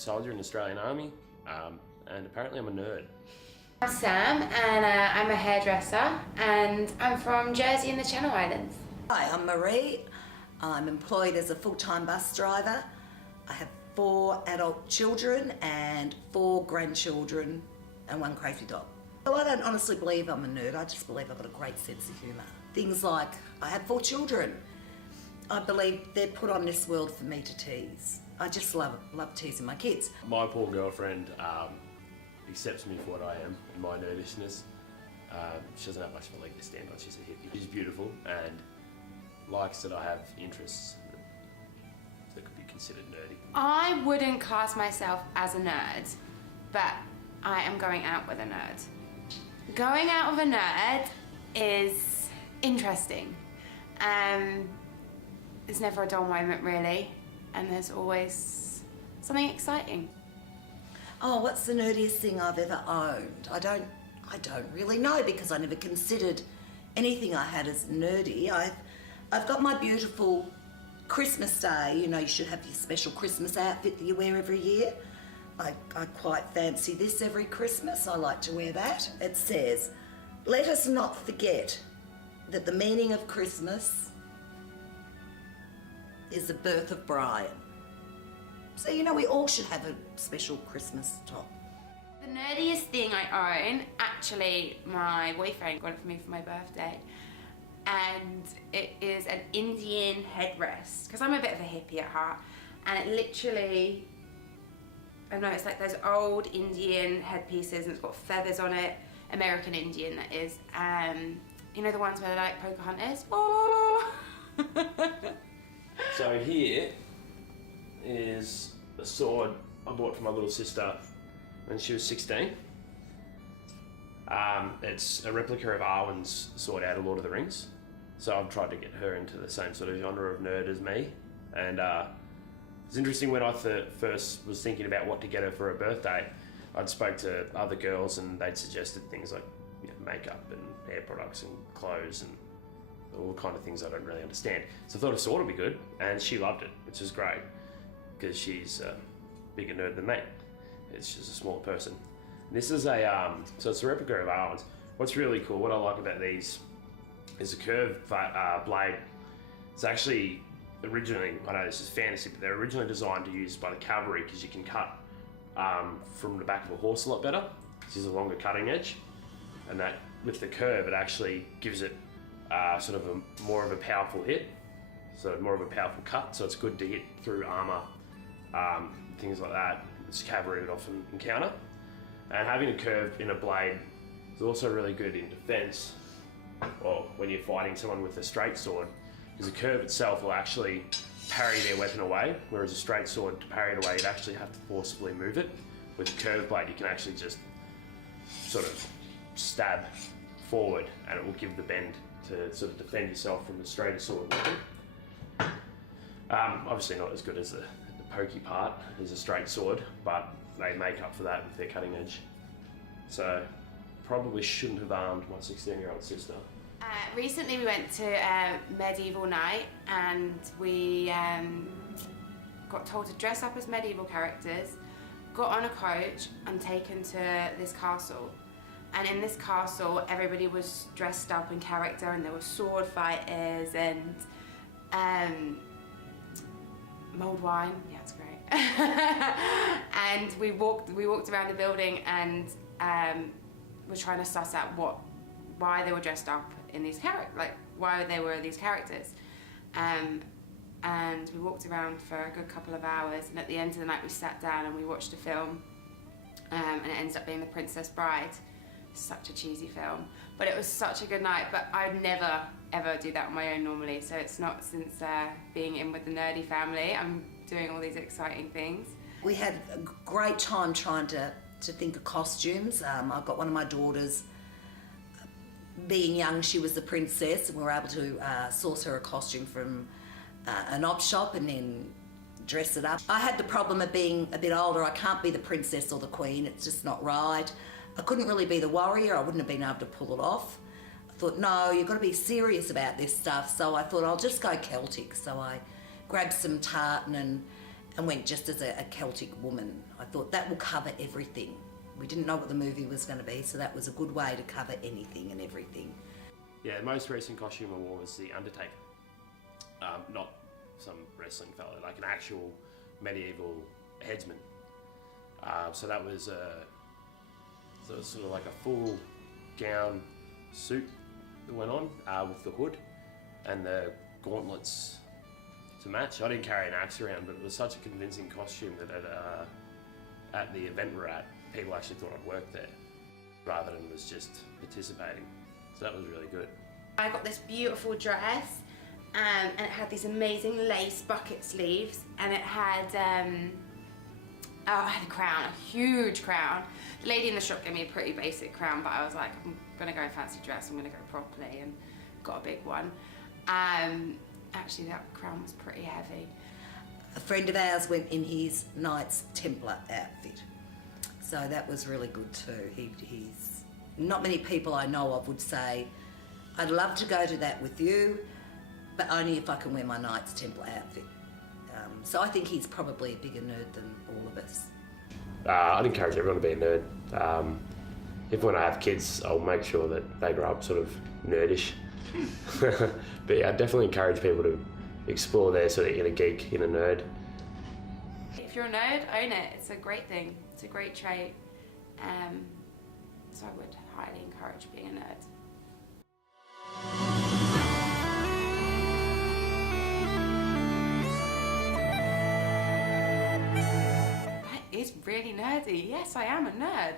soldier in the Australian Army, and apparently I'm a nerd. I'm Sam, and I'm a hairdresser, and I'm from Jersey in the Channel Islands. Hi, I'm Marie. I'm employed as a full-time bus driver. I have 4 adult children and 4 grandchildren and 1 crazy dog. So I don't honestly believe I'm a nerd, I just believe I've got a great sense of humour. Things like, I have 4 children. I believe they're put on this world for me to tease. I just love teasing my kids. My poor girlfriend accepts me for what I am and my nerdishness. She doesn't have much of a leg to stand on, she's a hippie. She's beautiful and likes that I have interests that could be considered nerdy. I wouldn't class myself as a nerd, but I am going out with a nerd. Going out with a nerd is interesting. There's never a dull moment really, and there's always something exciting. Oh, what's the nerdiest thing I've ever owned? I don't really know because I never considered anything I had as nerdy. I've got my beautiful Christmas Day, you know, you should have your special Christmas outfit that you wear every year. I quite fancy this every Christmas. I like to wear that. It says, "Let us not forget that the meaning of Christmas is the birth of Brian." So, you know, we all should have a special Christmas top. The nerdiest thing I own, actually my boyfriend got it for me for my birthday, and it is an Indian headrest, because I'm a bit of a hippie at heart, and it literally, I don't know, it's like those old Indian headpieces and it's got feathers on it, American Indian that is, you know the ones where they're like Pocahontas? So here is a sword I bought for my little sister when she was 16. It's a replica of Arwen's sword out of Lord of the Rings. So I've tried to get her into the same sort of genre of nerd as me. And it's interesting, when I first was thinking about what to get her for her birthday, I'd spoke to other girls and they'd suggested things like, you know, makeup and hair products and clothes and all the kind of things I don't really understand. So I thought a sword would be good, and she loved it, which is great, because she's a bigger nerd than me. It's just a smaller person. This is a, so it's a replica of Arwen's. What's really cool, what I like about these, is a curved blade. It's actually originally, I know this is fantasy, but they're originally designed to use by the cavalry, because you can cut from the back of a horse a lot better. This is a longer cutting edge, and that with the curve, it actually gives it sort of more of a powerful hit, so more of a powerful cut, so it's good to hit through armour, things like that, which cavalry would often encounter. And having a curve in a blade is also really good in defence, or when you're fighting someone with a straight sword, because the curve itself will actually parry their weapon away, whereas a straight sword, to parry it away, you'd actually have to forcibly move it. With a curved blade, you can actually just sort of stab forward and it will give the bend to sort of defend yourself from the straighter sword weapon. Obviously not as good as the pokey part as a straight sword, but they make up for that with their cutting edge. So probably shouldn't have armed my 16-year-old sister. Recently we went to medieval night, and we got told to dress up as medieval characters, got on a coach and taken to this castle. And in this castle, everybody was dressed up in character, and there were sword fighters and mulled wine. Yeah, it's great. And we walked around the building and were trying to suss out why they were dressed up in these characters, like why they were these characters. And we walked around for a good couple of hours, and at the end of the night we sat down and we watched a film, and it ended up being The Princess Bride. Such a cheesy film, but it was such a good night. But I'd never ever do that on my own normally, so it's not since being in with the nerdy family I'm doing all these exciting things. We had a great time trying to think of costumes. I've got one of my daughters, being young, she was the princess, and we were able to source her a costume from an op shop and then dress it up. I had the problem of being a bit older. I can't be the princess or the queen, it's just not right. I couldn't really be the warrior, I wouldn't have been able to pull it off. I thought, no, you've got to be serious about this stuff, so I thought I'll just go Celtic. So I grabbed some tartan and went just as a Celtic woman. I thought that will cover everything. We didn't know what the movie was going to be, so that was a good way to cover anything and everything. Yeah, the most recent costume I wore was the Undertaker. Not some wrestling fella, like an actual medieval headsman. So that was sort of like a full gown suit that went on with the hood and the gauntlets to match. I didn't carry an axe around, but it was such a convincing costume that at the event we're at, people actually thought I'd worked there rather than was just participating. So that was really good. I got this beautiful dress, and it had these amazing lace bucket sleeves, and it had it had a crown, a huge crown. The lady in the shop gave me a pretty basic crown, but I was like, I'm gonna go fancy dress, I'm gonna go properly, and got a big one. Actually, that crown was pretty heavy. A friend of ours went in his Knights Templar outfit, so that was really good too. He's not many people I know of would say, I'd love to go to that with you, but only if I can wear my Knights Templar outfit. So I think he's probably a bigger nerd than all of us. I'd encourage everyone to be a nerd. If when I have kids, I'll make sure that they grow up sort of nerdish. But yeah, I definitely encourage people to explore their sort of inner geek, inner nerd. If you're a nerd, own it. It's a great thing. It's a great trait. So I would highly encourage being a nerd. That is really nerdy. Yes, I am a nerd.